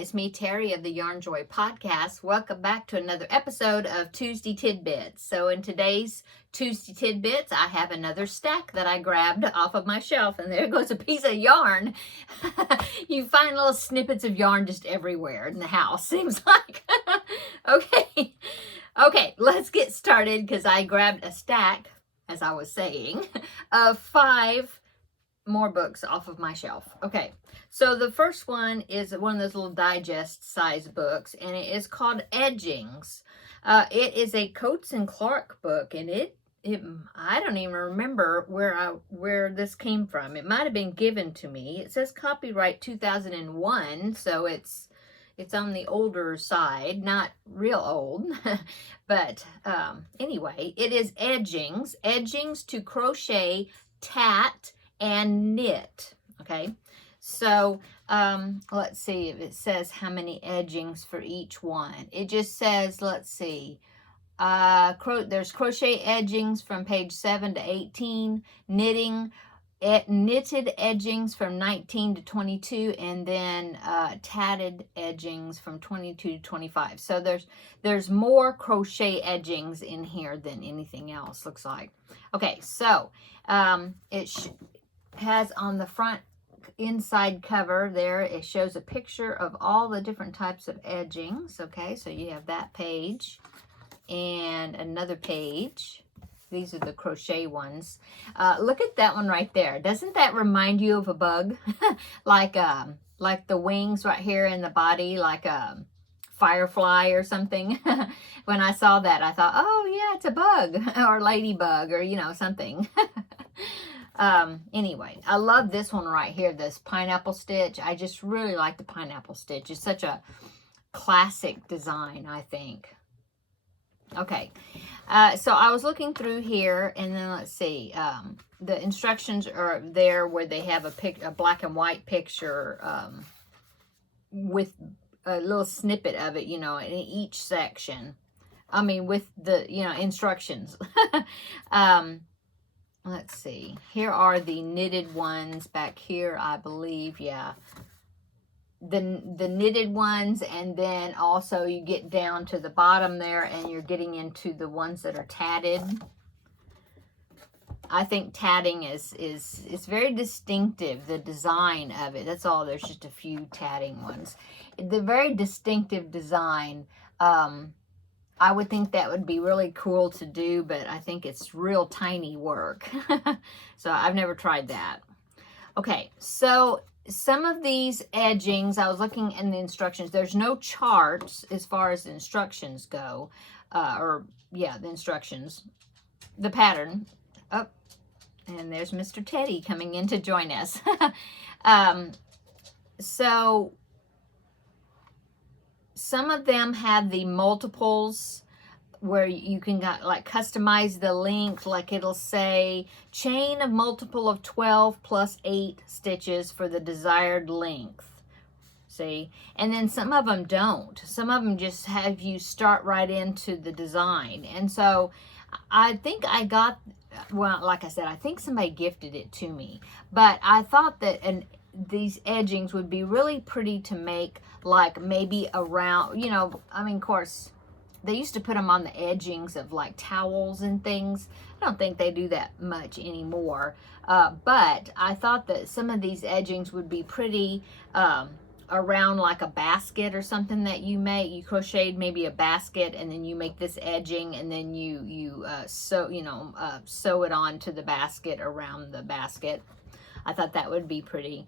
It's me, Terri of the Yarnjoy podcast. Welcome back to another episode of Tuesday Tidbits. So in today's Tuesday Tidbits, I have another stack that I grabbed off of my shelf, and there goes a piece of yarn. You find little snippets of yarn just everywhere in the house, seems like. Okay, let's get started because I grabbed a stack, as I was saying, of 5 more books off of my shelf. Okay, so the first one is one of those little digest size books, and it is called Edgings. It is a Coates and Clark book, and it I don't even remember where this came from. It might have been given to me. It says copyright 2001, so it's on the older side, not real old. But anyway, it is edgings to crochet, tat, and knit. Okay, so let's see if it says how many edgings for each one. It just says, let's see, there's crochet edgings from page 7 to 18, knitted edgings from 19 to 22, and then tatted edgings from 22 to 25. So there's more crochet edgings in here than anything else, looks like. Okay, so it has on the front inside cover there, it shows a picture of all the different types of edgings. Okay, so you have that page and another page. These are the crochet ones. Look at that one right there. Doesn't that remind you of a bug? like the wings right here in the body, like a firefly or something. When I saw that, I thought, oh yeah, it's a bug or ladybug or, you know, something. Anyway, I love this one right here, this pineapple stitch. I just really like the pineapple stitch. It's such a classic design, I think. Okay, so I was looking through here, and then let's see, the instructions are there where they have a black and white picture with a little snippet of it, you know, in each section. I mean, with the, you know, instructions. Let's see, here are the knitted ones back here, I believe. Yeah, the knitted ones, and then also you get down to the bottom there and you're getting into the ones that are tatted. I think tatting is very distinctive, the design of it. That's all. There's just a few tatting ones. The very distinctive design. I would think that would be really cool to do, but I think it's real tiny work. So I've never tried that. Okay, so some of these edgings, I was looking in the instructions. There's no charts as far as the instructions go. The instructions. The pattern. Oh, and there's Mr. Teddy coming in to join us. So some of them have the multiples where you can like customize the length, like it'll say chain of multiple of 12 plus 8 stitches for the desired length. See? And then some of them don't. Some of them just have you start right into the design. And so I think I got, well, like I said, I think somebody gifted it to me. But I thought that these edgings would be really pretty to make, like maybe around, you know, I mean, of course, they used to put them on the edgings of like towels and things. I don't think they do that much anymore. But I thought that some of these edgings would be pretty around like a basket or something that you make. You crocheted maybe a basket, and then you make this edging, and then you sew it onto the basket, around the basket. I thought that would be pretty.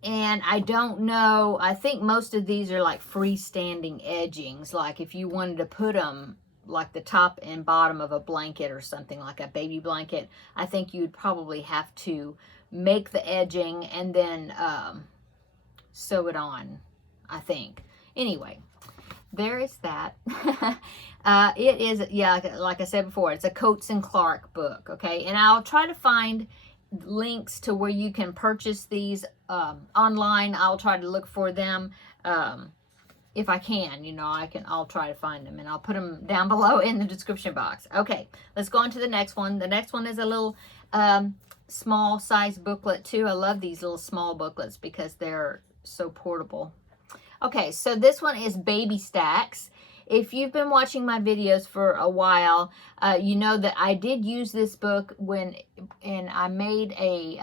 And I don't know, I think most of these are like freestanding edgings. Like if you wanted to put them like the top and bottom of a blanket or something, like a baby blanket, I think you'd probably have to make the edging and then sew it on, I think. Anyway, there is that. It is, yeah, like I said before, it's a Coates and Clark book, okay? And I'll try to find links to where you can purchase these online. I'll try to look for them if I can, you know, I'll try to find them, and I'll put them down below in the description box. Okay, let's go on to the next one. The next one is a little small size booklet too. I love these little small booklets because they're so portable. Okay, so this one is Baby Stacks. If you've been watching my videos for a while, you know that I did use this book and I made a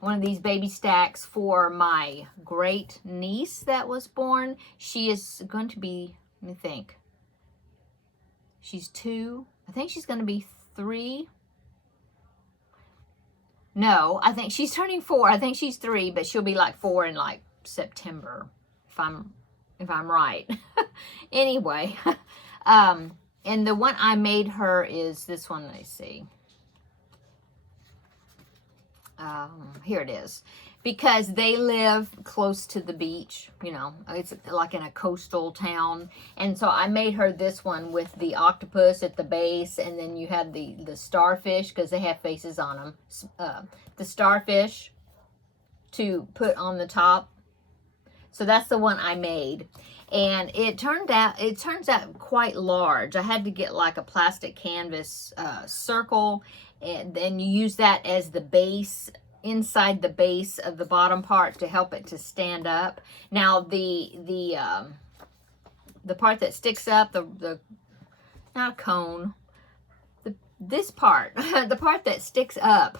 one of these baby stacks for my great niece that was born. She is going to be, let me think, she's 2. I think she's going to be 3. No, I think she's turning 4. I think she's 3, but she'll be like 4 in like September, if I'm right. Anyway, and the one I made her is this one. Let me see. Here it is. Because they live close to the beach, you know, it's like in a coastal town. And so I made her this one with the octopus at the base, and then you have the starfish, because they have faces on them. The starfish to put on the top. So that's the one I made. And it turns out quite large. I had to get like a plastic canvas circle, and then you use that as the base, inside the base of the bottom part, to help it to stand up. Now the part that sticks up, the not a cone, this part, the part that sticks up,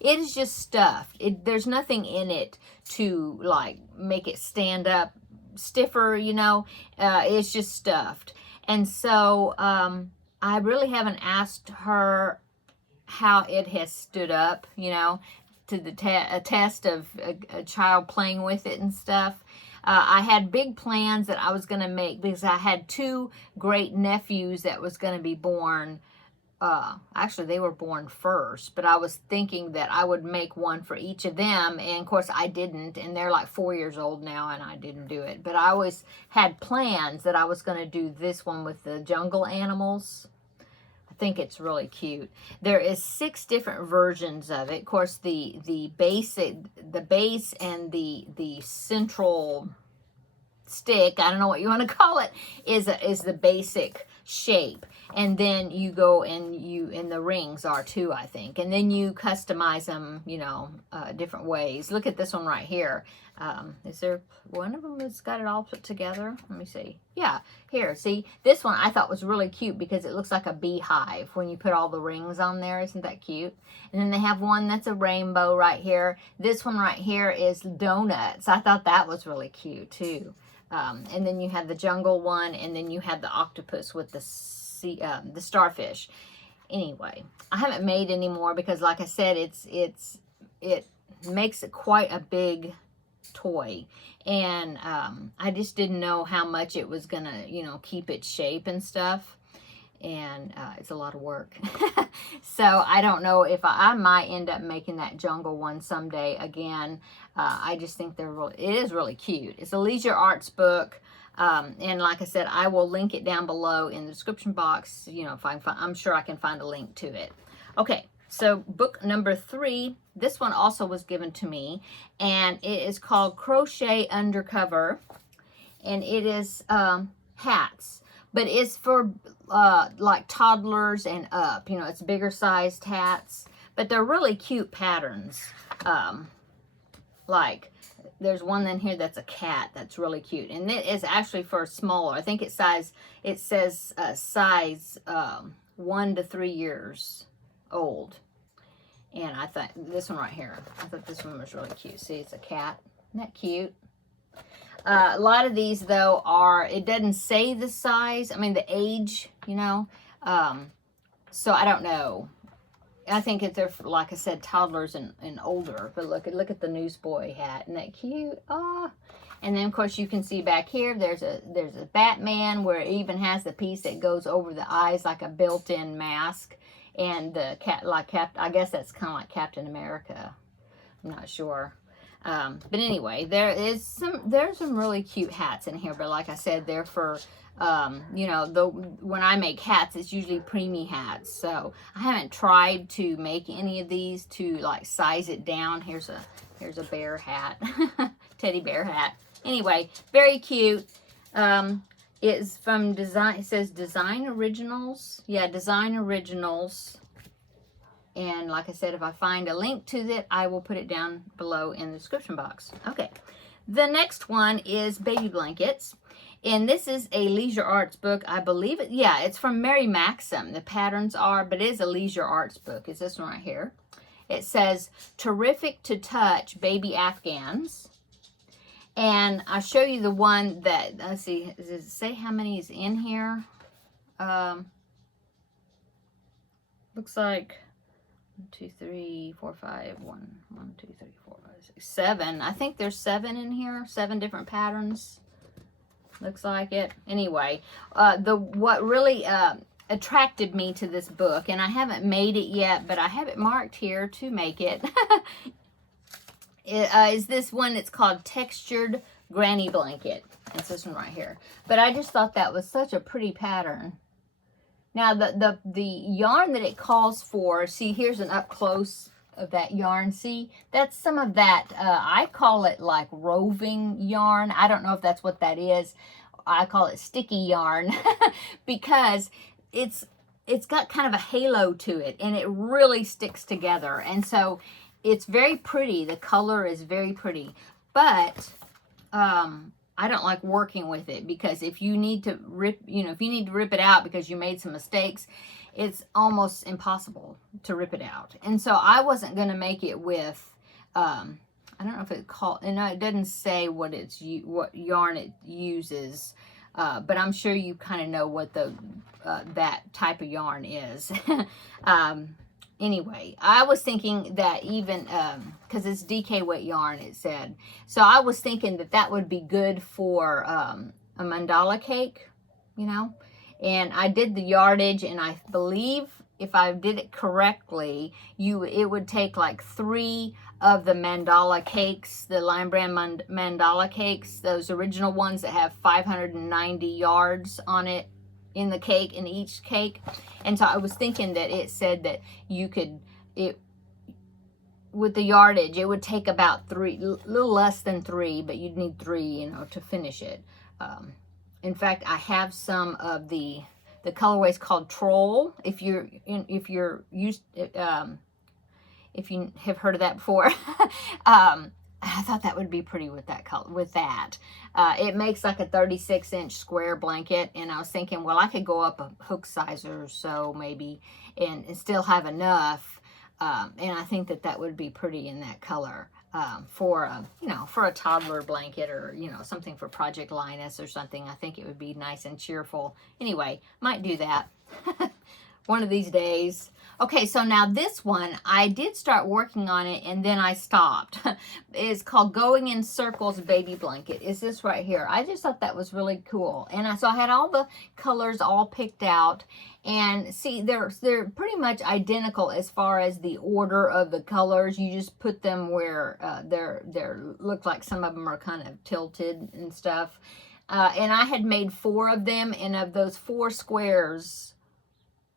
it is just stuffed. There's nothing in it to like make it stand up stiffer, you know. It's just stuffed. And so I really haven't asked her how it has stood up, you know, to the test of a child playing with it and stuff. I had big plans that I was going to make, because I had 2 great nephews that was going to be born. Actually, they were born first, but I was thinking that I would make one for each of them, and of course I didn't, and they're like 4 years old now, and I didn't do it. But I always had plans that I was going to do this one with the jungle animals. I think it's really cute. There is 6 different versions of it. Of course, the base and the central stick, I don't know what you want to call it, is the basic shape. And then you go and the rings are too, I think. And then you customize them, you know, different ways. Look at this one right here. Is there one of them that's got it all put together? Let me see. Yeah, here, see, this one I thought was really cute because it looks like a beehive when you put all the rings on there. Isn't that cute? And then they have one that's a rainbow right here. This one right here is donuts. I thought that was really cute too. And then you have the jungle one, and then you have the octopus with the starfish. Anyway, I haven't made any more because, like I said, it makes it quite a big toy, and I just didn't know how much it was gonna, you know, keep its shape and stuff, and it's a lot of work. So I don't know if I might end up making that jungle one someday again. I just think it is really cute. It's a leisure arts book. And like I said, I will link it down below in the description box. You know, if I'm sure I can find a link to it. Okay, so book number 3. This one also was given to me, and it is called Crochet Undercover, and it is hats, but it's for like toddlers and up. You know, it's bigger sized hats, but they're really cute patterns. Like, there's one in here that's a cat that's really cute, and it is actually for smaller. I think it says size 1 to 3 years old. And I thought this one right here, I thought this one was really cute. See, it's a cat. Isn't that cute? A lot of these though it doesn't say the size, I mean the age, you know. So I don't know. I think if they're, like I said, toddlers and older. But look at the newsboy hat. Isn't that cute? Oh. And then, of course, you can see back here, there's a Batman where it even has the piece that goes over the eyes like a built-in mask. And the cat, I guess that's kind of like Captain America. I'm not sure. But anyway, there's some really cute hats in here. But like I said, they're for... you know, when I make hats, it's usually preemie hats. So I haven't tried to make any of these to like size it down. Here's a bear hat, teddy bear hat. Anyway, very cute. It's from Design. It says Design Originals. Yeah, Design Originals. And like I said, if I find a link to it, I will put it down below in the description box. Okay. The next one is baby blankets. And this is a leisure arts book. I believe it. Yeah, it's from Mary Maxim. The patterns are, but it is a leisure arts book. It's this one right here. It says, terrific to touch baby Afghans. And I'll show you the one that, let's see, does it say how many is in here? Looks like 1, 2, 3, 4, 5, 1, 2, 3, 4, 5, 6, 7. I think there's 7 in here, 7 different patterns. Looks like it. Anyway, what really attracted me to this book, and I haven't made it yet, but I have it marked here to make it, is this one. It's called Textured Granny Blanket. It's this one right here. But I just thought that was such a pretty pattern. Now, the yarn that it calls for, see, here's an up close of that yarn. See, that's some of that, I call it like roving yarn. I don't know if that's what that is. I call it sticky yarn because it's got kind of a halo to it, and it really sticks together. And so it's very pretty. The color is very pretty, but I don't like working with it, because if you need to rip, if you need to rip it out because you made some mistakes, it's almost impossible to rip it out. And so I wasn't going to make it with, I don't know if it called, and it doesn't say what yarn it uses, but I'm sure you kind of know what that type of yarn is. Anyway, I was thinking that even, because it's DK wet yarn, it said. So I was thinking that would be good for a mandala cake, And I did the yardage, and I believe if I did it correctly, it would take like 3 of the mandala cakes, the Lion Brand mandala cakes, those original ones that have 590 yards on it, in the cake, in each cake. And so I was thinking that it said that you could, with the yardage, it would take about 3, a little less than 3, but you'd need 3, to finish it. In fact, I have some of the colorways called Troll. If you have heard of that before, I thought that would be pretty with that color. With that, it makes like a 36-inch square blanket, and I was thinking, well, I could go up a hook size or so maybe, and still have enough. And I think that would be pretty in that color for a toddler blanket, or something for Project Linus or something. I think it would be nice and cheerful. Anyway, might do that one of these days. Okay, so now this one, I did start working on it, and then I stopped. It's called Going in Circles Baby Blanket. Is this right here? I just thought that was really cool. And so I had all the colors all picked out. And see, they're pretty much identical as far as the order of the colors. You just put them where they're look like some of them are kind of tilted and stuff. And I had made 4 of them, and of those 4 squares,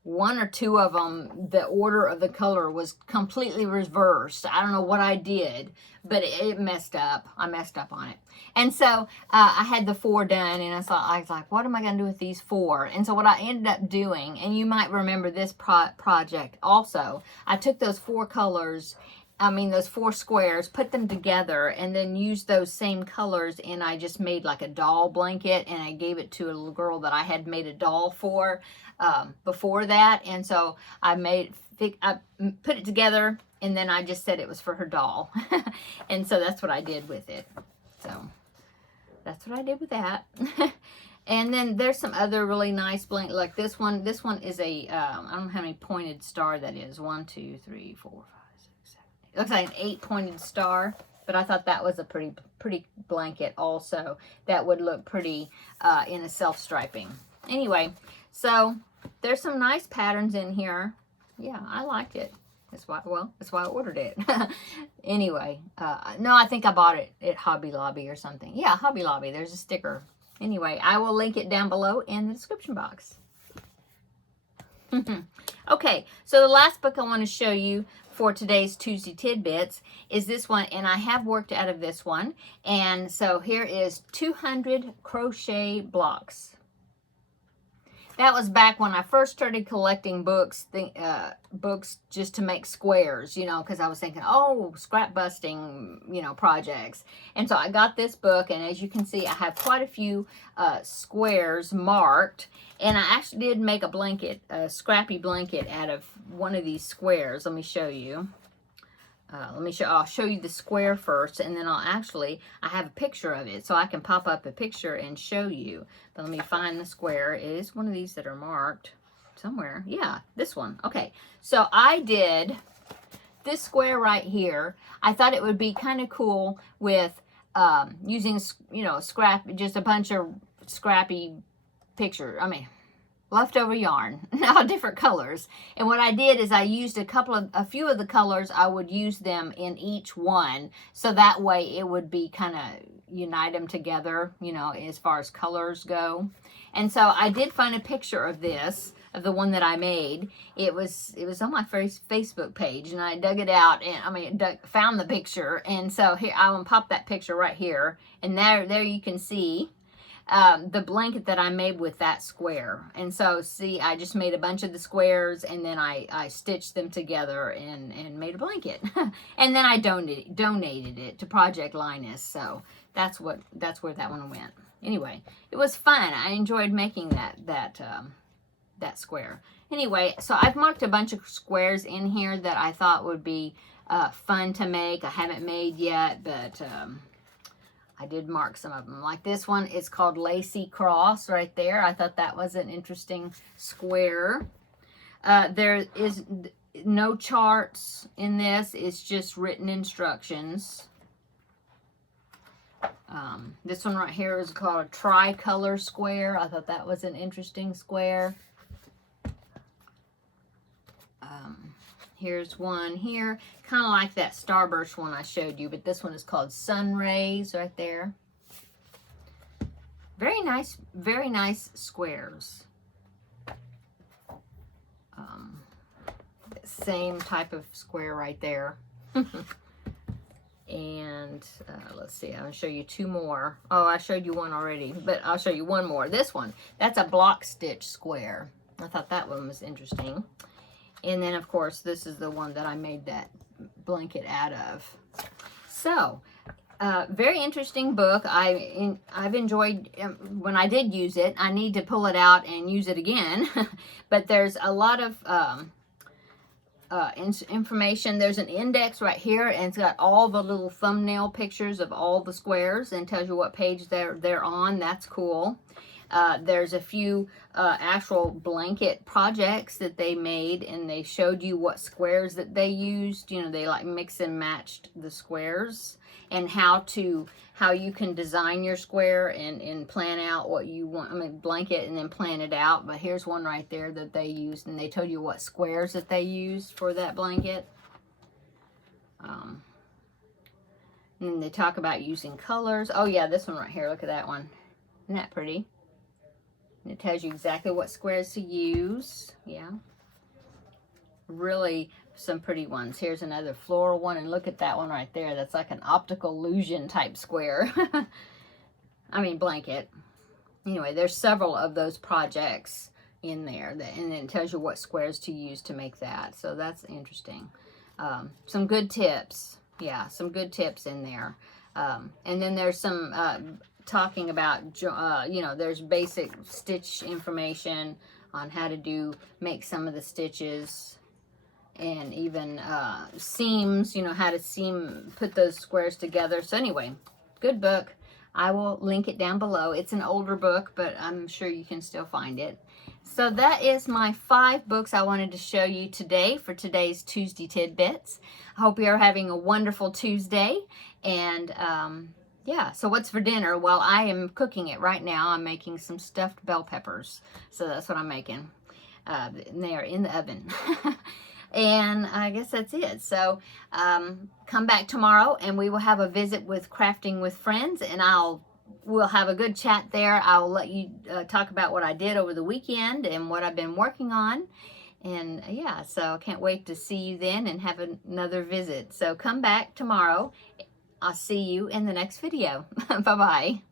1 or 2 of them, the order of the color was completely reversed. I don't know what I did, but it messed up. I messed up on it. And so I had the 4 done, and I was like, what am I going to do with these 4? And so what I ended up doing, and you might remember this project also, I took those 4 colors, those 4 squares, put them together, and then used those same colors, and I just made like a doll blanket, and I gave it to a little girl that I had made a doll for before that. And so I put it together, and then I just said it was for her doll. And so that's what I did with it. So that's what I did with that. And then there's some other really nice blanket, like this one. This one is I don't know how many pointed star that is. 1, 2, 3, 4, 5, 6, 7. It looks like an 8-pointed star, but I thought that was a pretty blanket also. That would look pretty in a self-striping. Anyway, so there's some nice patterns in here. Yeah, I liked it. That's why I ordered it. Anyway, no, I think I bought it at Hobby Lobby or something. Yeah, Hobby Lobby. There's a sticker. Anyway, I will link it down below in the description box. Okay, so the last book I want to show you for today's Tuesday Tidbits is this one, and I have worked out of this one. And so here is 200 crochet blocks. That was back when I first started collecting books, books just to make squares, you know, because I was thinking, oh, scrap busting, you know, projects. And so I got this book, and as you can see, I have quite a few squares marked. And I actually did make a blanket, a scrappy blanket out of one of these squares. Let me show you. I'll show you the square first, and then I have a picture of it, so I can pop up a picture and show you. But let me find the square. It is one of these that are marked somewhere. Yeah, this one. Okay, so I did this square right here. I thought it would be kind of cool with using, you know, just a bunch of scrappy leftover yarn, now different colors. And what I did is I used a few of the colors. I would use them in each one, so that way it would be kind of unite them together, you know, as far as colors go. And so I did find a picture of this, of the one that I made. It was on my Facebook page, and I dug it out, and found the picture. And so here, I will pop that picture right here, and there you can see the blanket that I made with that square. And so see, I just made a bunch of the squares, and then I stitched them together and made a blanket. And then I donated it to Project Linus. So that's where that one went. Anyway, it was fun. I enjoyed making that square. Anyway, so I've marked a bunch of squares in here that I thought would be fun to make. I haven't made yet, but I did mark some of them. Like this one, it's called Lacy Cross right there. I thought that was an interesting square. There is no charts in this. It's just written instructions. This one right here is called a tricolor square. I thought that was an interesting square. Here's one here, kind of like that Starburst one I showed you, but this one is called Sun Rays right there. Very nice squares. Same type of square right there. And let's see, I'm going to show you two more. Oh, I showed you one already, but I'll show you one more. This one, that's a block stitch square. I thought that one was interesting. And then, of course, this is the one that I made that blanket out of. So, very interesting book. I've enjoyed, when I did use it, I need to pull it out and use it again. But there's a lot of information. There's an index right here, and it's got all the little thumbnail pictures of all the squares and tells you what page they're on. That's cool. There's a few actual blanket projects that they made, and they showed you what squares that they used. You know, they like mix and matched the squares, and how you can design your square and plan out what you want, blanket, and then plan it out. But here's one right there that they used, and they told you what squares that they used for that blanket. And then they talk about using colors. Oh yeah, this one right here, look at that one. Isn't that pretty? And it tells you exactly what squares to use. Yeah. Really some pretty ones. Here's another floral one, and look at that one right there. That's like an optical illusion type square. Blanket. Anyway, there's several of those projects in there, and then it tells you what squares to use to make that. So that's interesting. Some good tips. Yeah, some good tips in there. And then there's some talking about, there's basic stitch information on how to make some of the stitches, and even seams, how to put those squares together. So anyway, good book. I will link it down below. It's an older book, but I'm sure you can still find it. So that is my 5 books I wanted to show you today for today's Tuesday Tidbits. I hope you're having a wonderful Tuesday. And yeah, so what's for dinner? Well, I am cooking it right now. I'm making some stuffed bell peppers. So that's what I'm making. They are in the oven. And I guess that's it. So come back tomorrow, and we will have a visit with Crafting with Friends, and we'll have a good chat there. I'll let you talk about what I did over the weekend and what I've been working on. And yeah, so I can't wait to see you then and have another visit. So come back tomorrow. I'll see you in the next video. Bye-bye.